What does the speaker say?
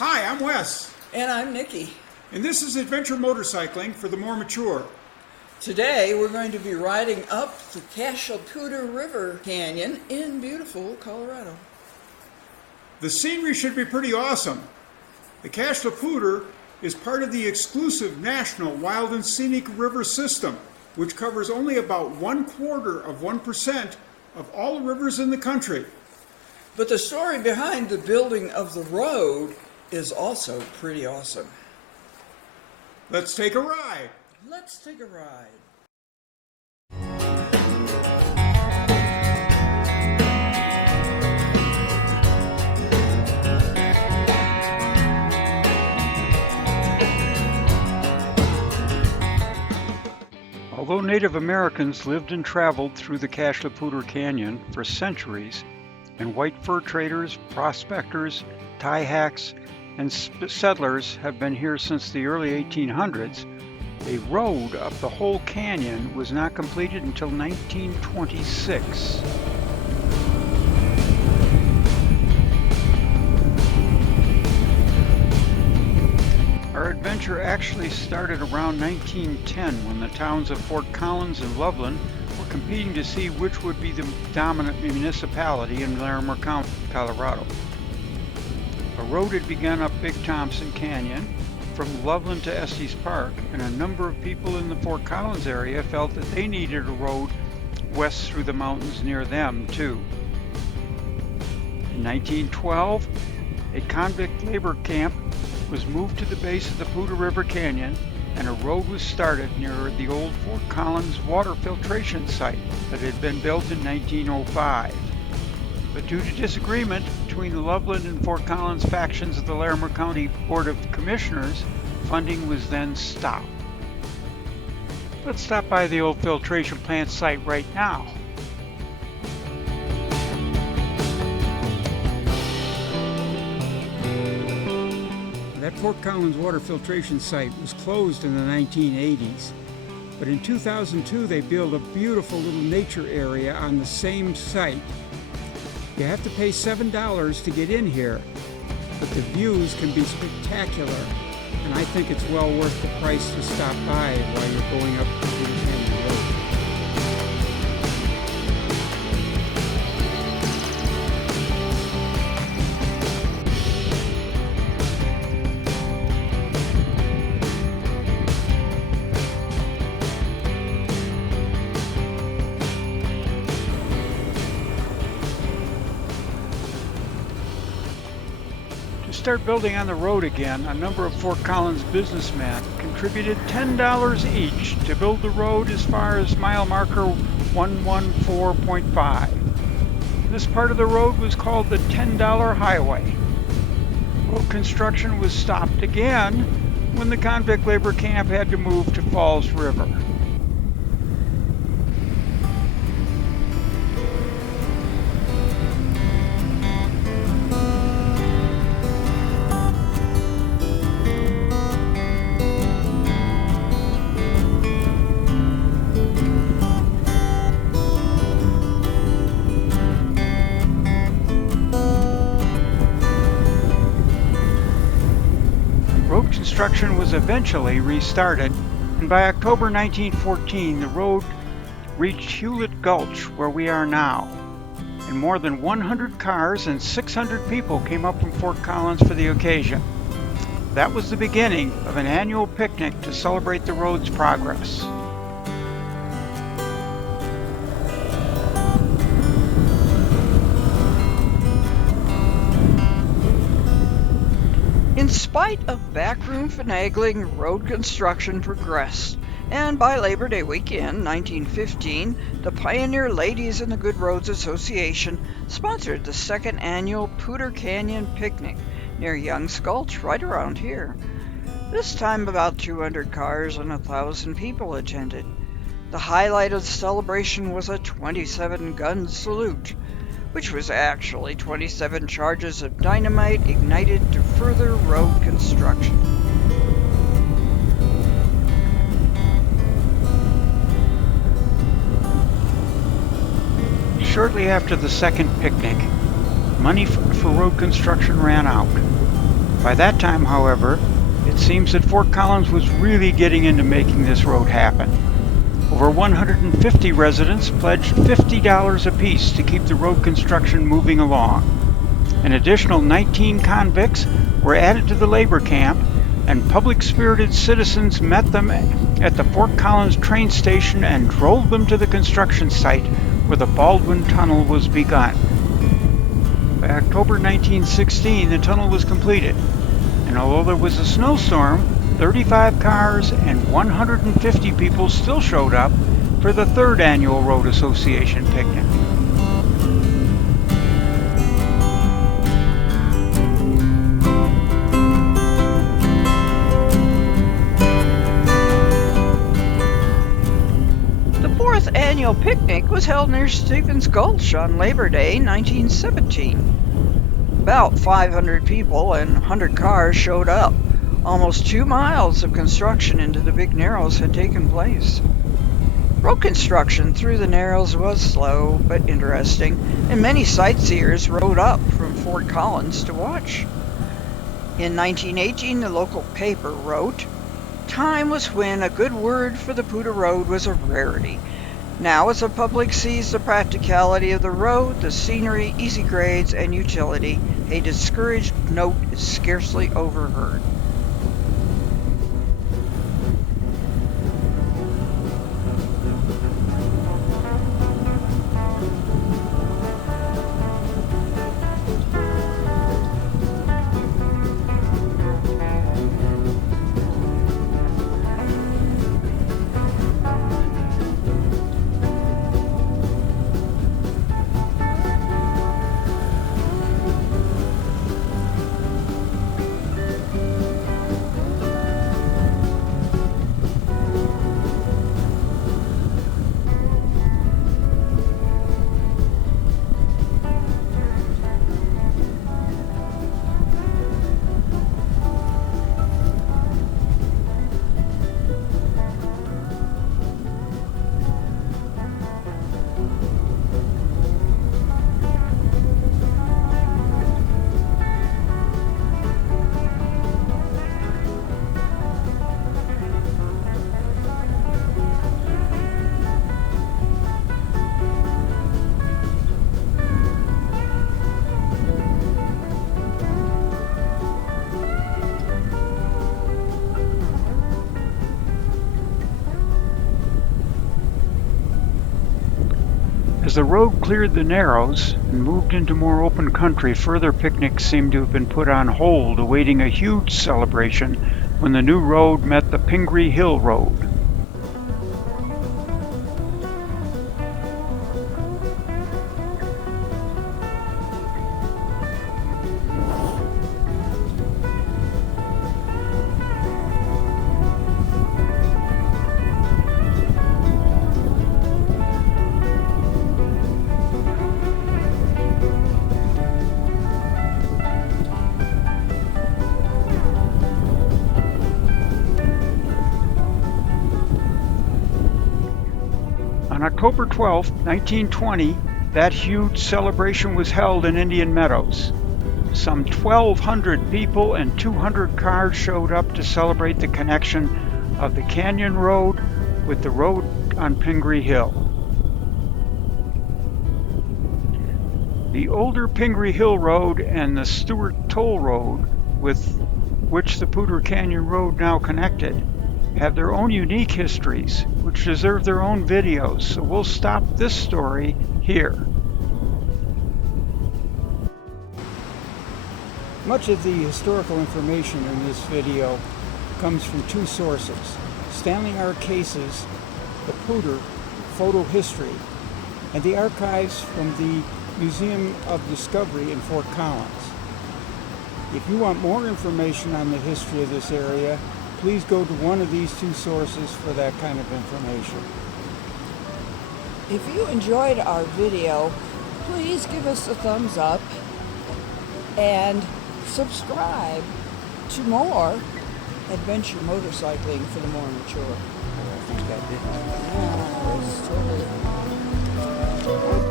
Hi, I'm Wes, And I'm Nikki. and this is adventure motorcycling for the more mature. Today we're going to be riding up the Poudre River Canyon in beautiful Colorado. The scenery should be pretty awesome. The Poudre is part of the exclusive National Wild and Scenic River System, which covers only about 1/4% of all rivers in the country. But the story behind the building of the road is also pretty awesome. Let's take a ride. Let's take a ride. Although Native Americans lived and traveled through the Poudre Canyon for centuries, and white fur traders, prospectors, tie hacks, and settlers have been here since the early 1800s, a road up the whole canyon was not completed until 1926. Our adventure actually started around 1910 when the towns of Fort Collins and Loveland were competing to see which would be the dominant municipality in Larimer County, Colorado. A road had begun up Big Thompson Canyon from Loveland to Estes Park, and a number of people in the Fort Collins area felt that they needed a road west through the mountains near them too. In 1912, a convict labor camp was moved to the base of the Poudre River Canyon, and a road was started near the old Fort Collins water filtration site that had been built in 1905. But due to disagreement between the Loveland and Fort Collins factions of the Larimer County Board of Commissioners, funding was then stopped. Let's stop by the old filtration plant site right now. That Fort Collins water filtration site was closed in the 1980s, but in 2002 they built a beautiful little nature area on the same site. You have to pay $7 to get in here, but the views can be spectacular, and I think it's well worth the price to stop by while you're going up the Canyon Road. To start building on the road again, a number of Fort Collins businessmen contributed $10 each to build the road as far as mile marker 114.5. This part of the road was called the $10 Highway. Road construction was stopped again when the convict labor camp had to move to Falls River. Road construction was eventually restarted, and by October 1914 the road reached Hewlett Gulch, where we are now, and more than 100 cars and 600 people came up from Fort Collins for the occasion. That was the beginning of an annual picnic to celebrate the road's progress. In spite of backroom finagling, road construction progressed, and by Labor Day weekend 1915, the Pioneer Ladies in the Good Roads Association sponsored the second annual Poudre Canyon Picnic near Young's Gulch, right around here. This time about 200 cars and 1,000 people attended. The highlight of the celebration was a 27-gun salute, which was actually 27 charges of dynamite ignited to further road construction. Shortly after the second picnic, money for road construction ran out. By that time, however, it seems that Fort Collins was really getting into making this road happen. Over 150 residents pledged $50 apiece to keep the road construction moving along. An additional 19 convicts were added to the labor camp, and public-spirited citizens met them at the Fort Collins train station and drove them to the construction site where the Baldwin Tunnel was begun. By October 1916, the tunnel was completed, and although there was a snowstorm, 35 cars and 150 people still showed up for the third annual Road Association picnic. The fourth annual picnic was held near Stevens Gulch on Labor Day 1917. About 500 people and 100 cars showed up. Almost 2 miles of construction into the Big Narrows had taken place. Road construction through the Narrows was slow but interesting, and many sightseers rode up from Fort Collins to watch. In 1918, the local paper wrote, "Time was when a good word for the Poudre Road was a rarity. Now, as the public sees the practicality of the road, the scenery, easy grades, and utility, a discouraged note is scarcely overheard." As the road cleared the Narrows and moved into more open country, further picnics seemed to have been put on hold, awaiting a huge celebration when the new road met the Pingree Hill Road. On October 12, 1920, that huge celebration was held in Indian Meadows. Some 1,200 people and 200 cars showed up to celebrate the connection of the Canyon Road with the road on Pingree Hill. The older Pingree Hill Road and the Stewart Toll Road, with which the Poudre Canyon Road now connected, have their own unique histories, which deserve their own videos, so we'll stop this story here. Much of the historical information in this video comes from two sources: Stanley R. Case's The Poudre Photo History, and the archives from the Museum of Discovery in Fort Collins. If you want more information on the history of this area, please go to one of these two sources for that kind of information. If you enjoyed our video, please give us a thumbs up and subscribe to more adventure motorcycling for the more mature. I think I did. Yeah, it was totally...